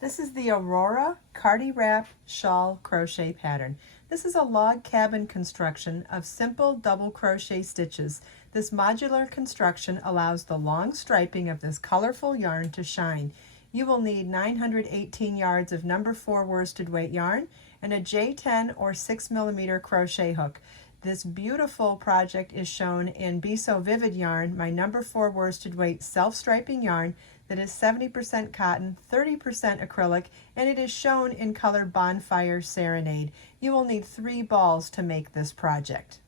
This is the Aurora Cardi Wrap Shawl Crochet Pattern. This is a log cabin construction of simple double crochet stitches. This modular construction allows the long striping of this colorful yarn to shine. You will need 918 yards of number 4 worsted weight yarn and a J10 or 6mm crochet hook. This beautiful project is shown in Be So Vivid yarn, my number 4 worsted weight self-striping yarn that is 70% cotton, 30% acrylic, and it is shown in color Bonfire Serenade. You will need 3 balls to make this project.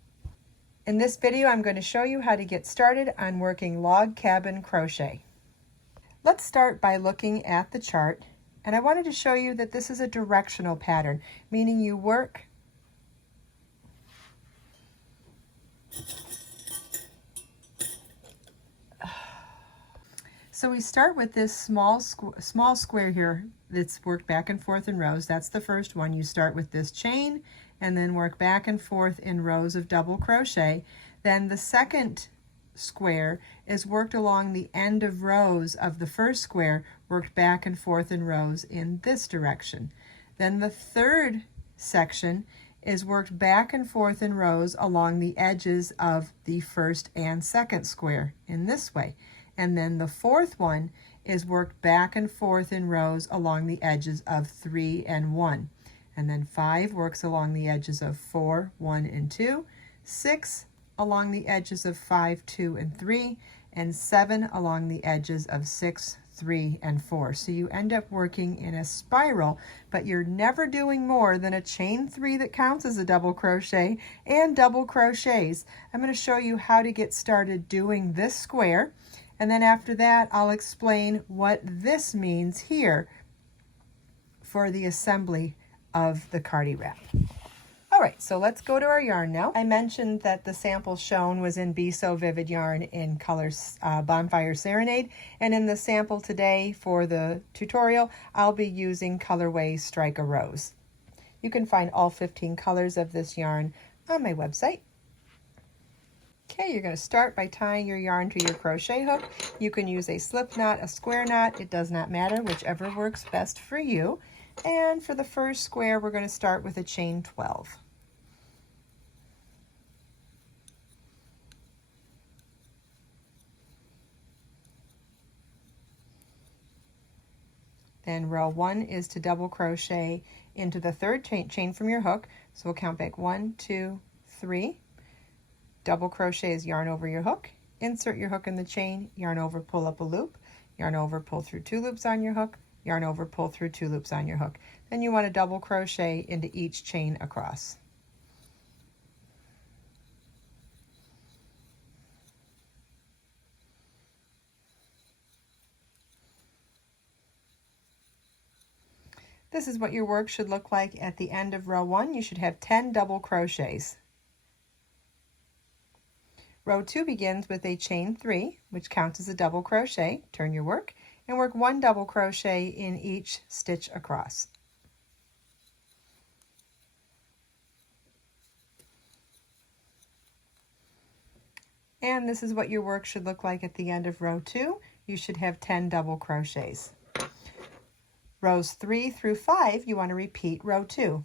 In this video, I'm going to show you how to get started on working log cabin crochet. Let's start by looking at the chart, and I wanted to show you that this is a directional pattern, meaning you work So we start with this small square here that's worked back and forth in rows. That's the first one. You start with this chain and then work back and forth in rows of double crochet. Then the second square is worked along the end of rows of the first square, worked back and forth in rows in this direction. Then the third section is worked back and forth in rows along the edges of the first and second square in this way. And then the fourth one is worked back and forth in rows along the edges of 3 and 1. And then 5 works along the edges of 4, 1, and 2. 6 along the edges of 5, 2, and 3. And 7 along the edges of 6, 3, and 4. So you end up working in a spiral, but you're never doing more than a chain 3 that counts as a double crochet and double crochets. I'm going to show you how to get started doing this square. And then after that, I'll explain what this means here for the assembly of the Cardi Wrap. All right, so let's go to our yarn now. I mentioned that the sample shown was in Be So Vivid yarn in colors Bonfire Serenade. And in the sample today for the tutorial, I'll be using colorway Strike a Rose. You can find all 15 colors of this yarn on my website. Okay, you're going to start by tying your yarn to your crochet hook. You can use a slip knot, a square knot, it does not matter, whichever works best for you. And for the first square, we're going to start with a chain 12. Then row 1 is to double crochet into the third chain from your hook. So we'll count back 1, 2, 3. Double crochet is yarn over your hook, insert your hook in the chain, yarn over, pull up a loop, yarn over, pull through 2 loops on your hook, yarn over, pull through 2 loops on your hook. Then you want to double crochet into each chain across. This is what your work should look like at the end of row 1. You should have 10 double crochets. Row 2 begins with a chain 3, which counts as a double crochet. Turn your work and work 1 double crochet in each stitch across. And this is what your work should look like at the end of row 2. You should have 10 double crochets. Rows 3 through 5, you want to repeat row 2.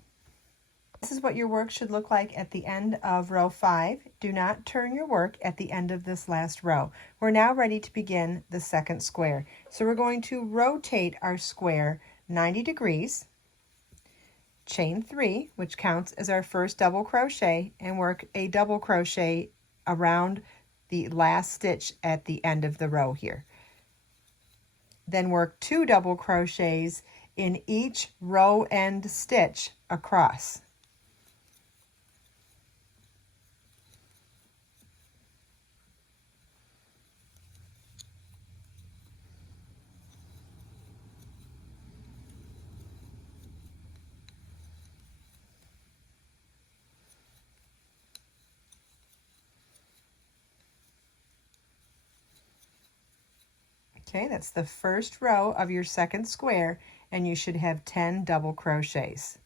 This is what your work should look like at the end of row 5. Do not turn your work at the end of this last row. We're now ready to begin the second square. So we're going to rotate our square 90 degrees, chain 3, which counts as our first double crochet, and work a double crochet around the last stitch at the end of the row here. Then work 2 double crochets in each row end stitch across. Okay, that's the first row of your second square, and you should have 10 double crochets.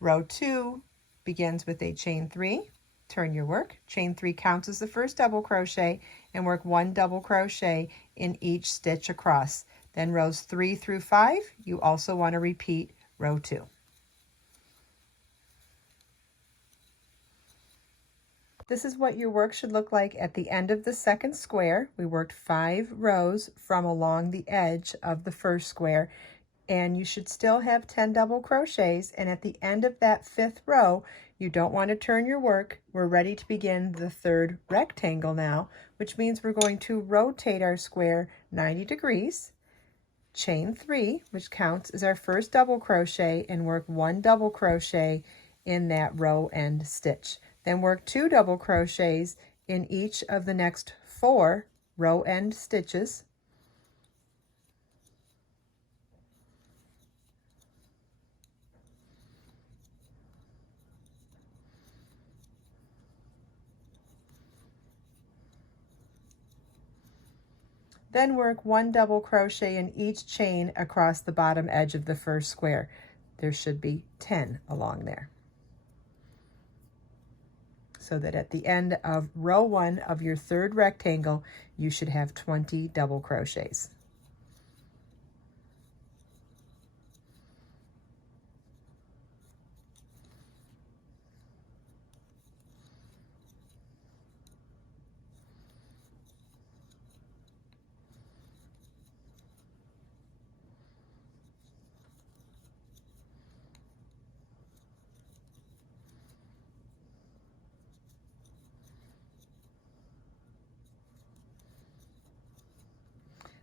Row 2 begins with a chain 3. Turn your work. Chain 3 counts as the first double crochet, and work 1 double crochet in each stitch across. Then rows 3 through 5, you also want to repeat row 2. This is what your work should look like at the end of the second square. We worked 5 rows from along the edge of the first square, and you should still have 10 double crochets, and at the end of that 5th row, you don't want to turn your work. We're ready to begin the 3rd rectangle now, which means we're going to rotate our square 90 degrees, chain 3, which counts as our first double crochet, and work 1 double crochet in that row end stitch. Then work 2 double crochets in each of the next 4 row end stitches. Then work 1 double crochet in each chain across the bottom edge of the first square. There should be 10 along there, so that at the end of row 1 of your 3rd rectangle, you should have 20 double crochets.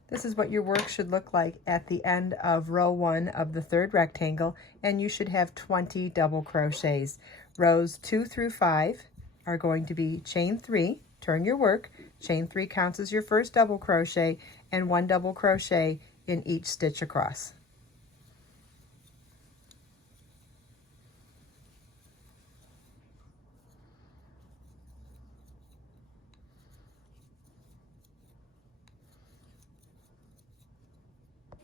This is what your work should look like at the end of row 1 of the 3rd rectangle, and you should have 20 double crochets. Rows 2 through 5 are going to be chain 3, turn your work, chain 3 counts as your first double crochet, and 1 double crochet in each stitch across.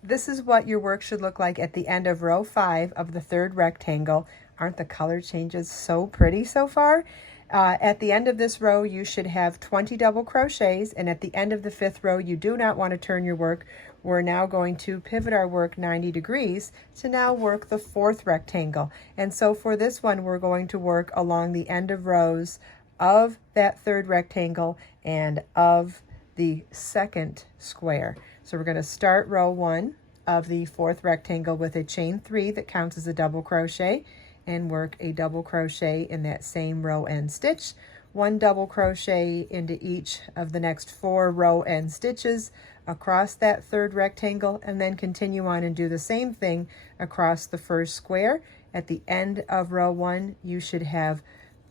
This is what your work should look like at the end of row 5 of the 3rd rectangle. Aren't the color changes so pretty so far? At the end of this row, you should have 20 double crochets, and at the end of the 5th row, you do not want to turn your work. We're now going to pivot our work 90 degrees to now work the 4th rectangle. And so for this one, we're going to work along the end of rows of that 3rd rectangle and of the 2nd square. So we're going to start row 1 of the 4th rectangle with a chain 3 that counts as a double crochet, and work a double crochet in that same row end stitch, 1 double crochet into each of the next 4 row end stitches across that 3rd rectangle, and then continue on and do the same thing across the first square. At the end of row 1, you should have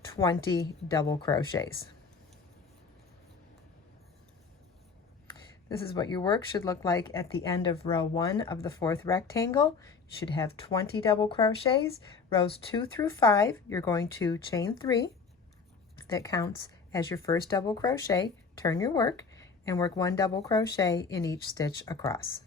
20 double crochets. This is what your work should look like at the end of row 1 of the 4th rectangle. You should have 20 double crochets. Rows 2 through 5, you're going to chain 3. That counts as your first double crochet. Turn your work and work 1 double crochet in each stitch across.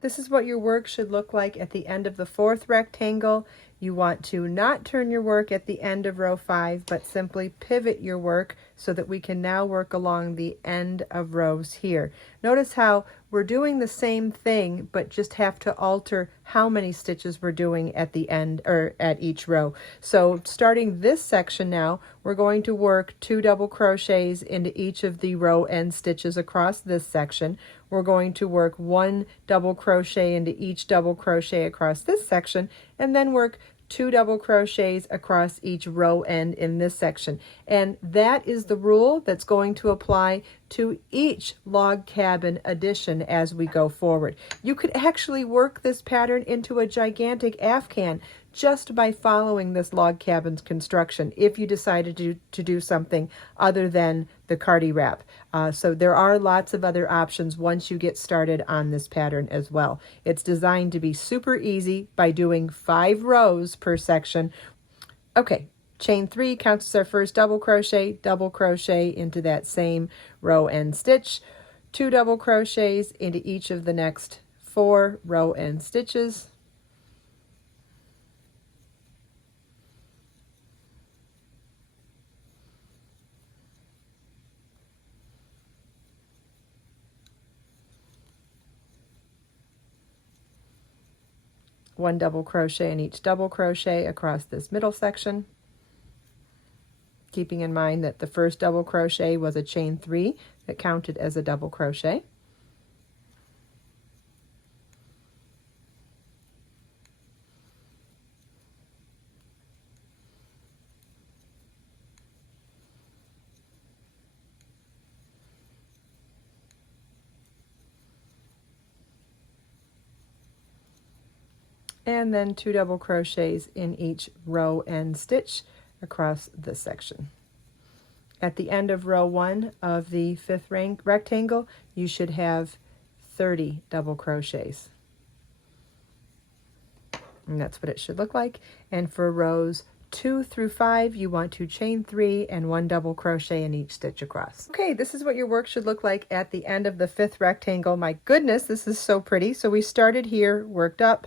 This is what your work should look like at the end of the 4th rectangle. You want to not turn your work at the end of row 5, but simply pivot your work so that we can now work along the end of rows here. Notice how we're doing the same thing, but just have to alter how many stitches we're doing at the end or at each row. So starting this section now, we're going to work 2 double crochets into each of the row end stitches across this section. We're going to work 1 double crochet into each double crochet across this section, and then work 2 double crochets across each row end in this section. And that is the rule that's going to apply to each log cabin addition as we go forward. You could actually work this pattern into a gigantic afghan just by following this log cabin's construction if you decided to do something other than the Cardi wrap. So there are lots of other options once you get started on this pattern as well. It's designed to be super easy by doing 5 rows per section. Okay, chain 3 counts as our first double crochet into that same row end stitch, 2 double crochets into each of the next 4 row end stitches, 1 double crochet in each double crochet across this middle section, keeping in mind that the first double crochet was a chain 3 that counted as a double crochet. And then 2 double crochets in each row end stitch across this section. At the end of row 1 of the 5th rectangle, you should have 30 double crochets. And that's what it should look like. And for rows 2 through 5, you want to chain 3 and 1 double crochet in each stitch across. Okay, this is what your work should look like at the end of the 5th rectangle. My goodness, this is so pretty. So we started here, worked up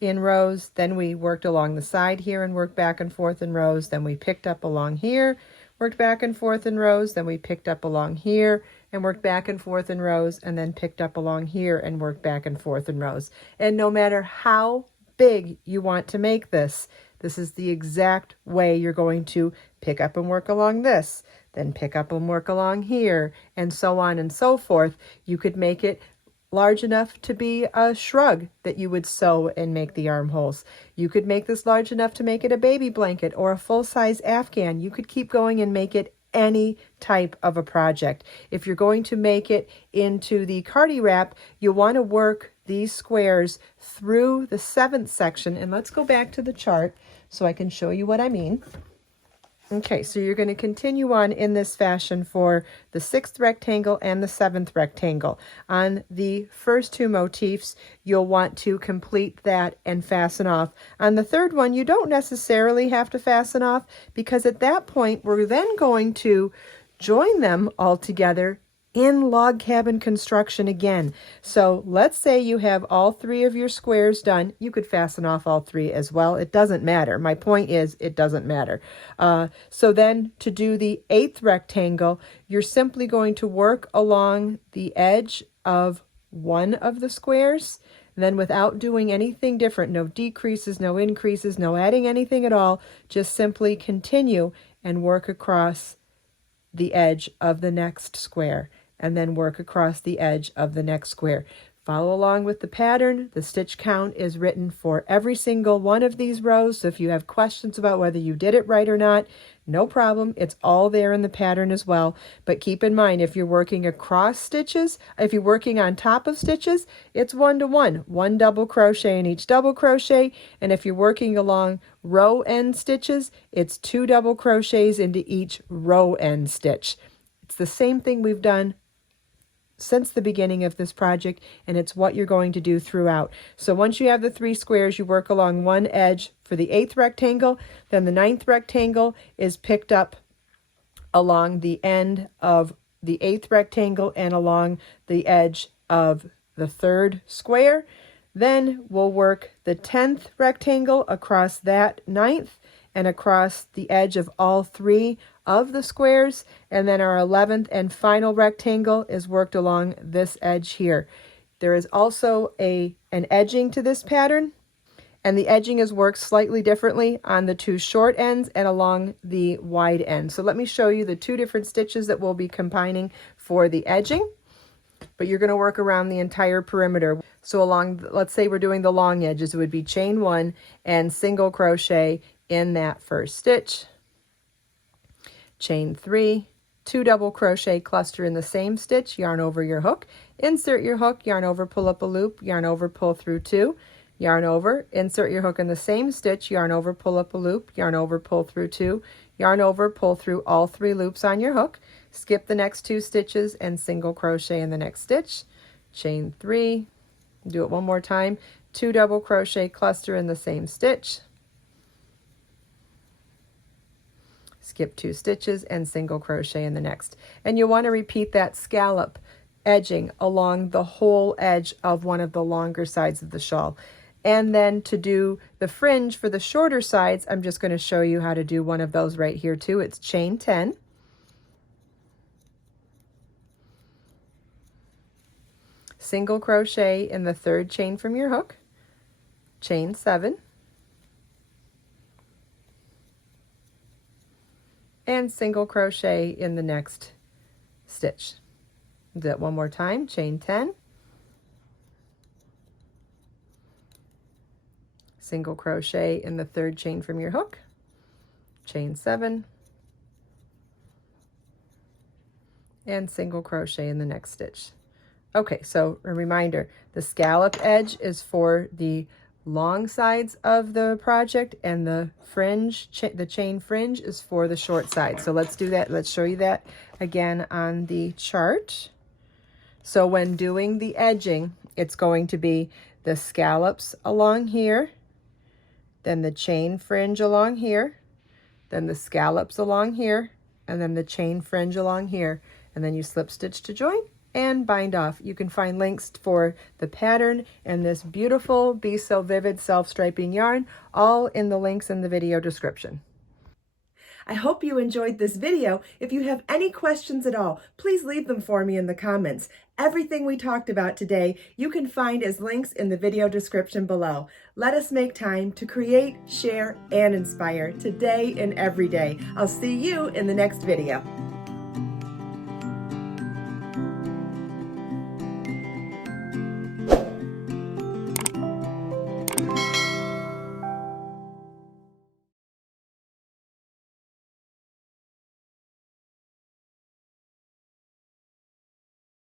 in rows, then we worked along the side here and worked back and forth in rows, then we picked up along here, worked back and forth in rows, then we picked up along here and worked back and forth in rows, and then picked up along here and worked back and forth in rows. And no matter how big you want to make this, this is the exact way you're going to pick up and work along this, then pick up and work along here, and so on and so forth. You could make it large enough to be a shrug that you would sew and make the armholes. You could make this large enough to make it a baby blanket or a full-size Afghan. You could keep going and make it any type of a project. If you're going to make it into the Cardi wrap, you'll want to work these squares through the 7th section. And let's go back to the chart so I can show you what I mean. Okay, so you're going to continue on in this fashion for the 6th rectangle and the 7th rectangle. On the first 2 motifs, you'll want to complete that and fasten off. On the 3rd one, you don't necessarily have to fasten off, because at that point, we're then going to join them all together in log cabin construction again. So let's say you have all 3 of your squares done. You could fasten off all 3 as well. It doesn't matter. My point is, it doesn't matter. So then to do the 8th rectangle, you're simply going to work along the edge of one of the squares. Then without doing anything different, no decreases, no increases, no adding anything at all, just simply continue and work across the edge of the next square, and then work across the edge of the next square. Follow along with the pattern. The stitch count is written for every single one of these rows, so if you have questions about whether you did it right or not, no problem. It's all there in the pattern as well. But keep in mind, if you're working across stitches, if you're working on top of stitches, it's 1 to 1. 1 double crochet in each double crochet. And if you're working along row end stitches, it's 2 double crochets into each row end stitch. It's the same thing we've done since the beginning of this project, and it's what you're going to do throughout. So once you have the 3 squares, you work along one edge for the 8th rectangle, then the 9th rectangle is picked up along the end of the 8th rectangle and along the edge of the 3rd square. Then we'll work the 10th rectangle across that 9th and across the edge of all 3 of the squares, and then our 11th and final rectangle is worked along this edge here. There is also an edging to this pattern, and the edging is worked slightly differently on the 2 short ends and along the wide end. So let me show you the 2 different stitches that we'll be combining for the edging, but you're going to work around the entire perimeter. So along, let's say we're doing the long edges, it would be chain 1 and single crochet in that first stitch, chain 3, 2 double crochet, cluster in the same stitch, yarn over your hook, insert your hook, yarn over, pull up a loop, yarn over, pull through 2, yarn over, insert your hook in the same stitch, yarn over, pull up a loop, yarn over, pull through 2, yarn over, pull through all 3 loops on your hook, skip the next 2 stitches and single crochet in the next stitch, chain 3, do it one more time, 2 double crochet, cluster in the same stitch, skip 2 stitches and single crochet in the next. And you'll want to repeat that scallop edging along the whole edge of one of the longer sides of the shawl. And then to do the fringe for the shorter sides, I'm just going to show you how to do one of those right here too. It's chain 10. Single crochet in the 3rd chain from your hook. chain 7, and single crochet in the next stitch. Do that one more time, chain 10, single crochet in the third chain from your hook, chain 7, and single crochet in the next stitch. Okay, so a reminder, the scallop edge is for the long sides of the project, and the fringe, the chain fringe, is for the short side. So let's do that. Let's show you that again on the chart. So when doing the edging, it's going to be the scallops along here, then the chain fringe along here, then the scallops along here, and then the chain fringe along here, and then you slip stitch to join and bind off. You can find links for the pattern and this beautiful Be So Vivid self-striping yarn all in the links in the video description. I hope you enjoyed this video. If you have any questions at all, please leave them for me in the comments. Everything we talked about today, you can find as links in the video description below. Let us make time to create, share, and inspire today and every day. I'll see you in the next video.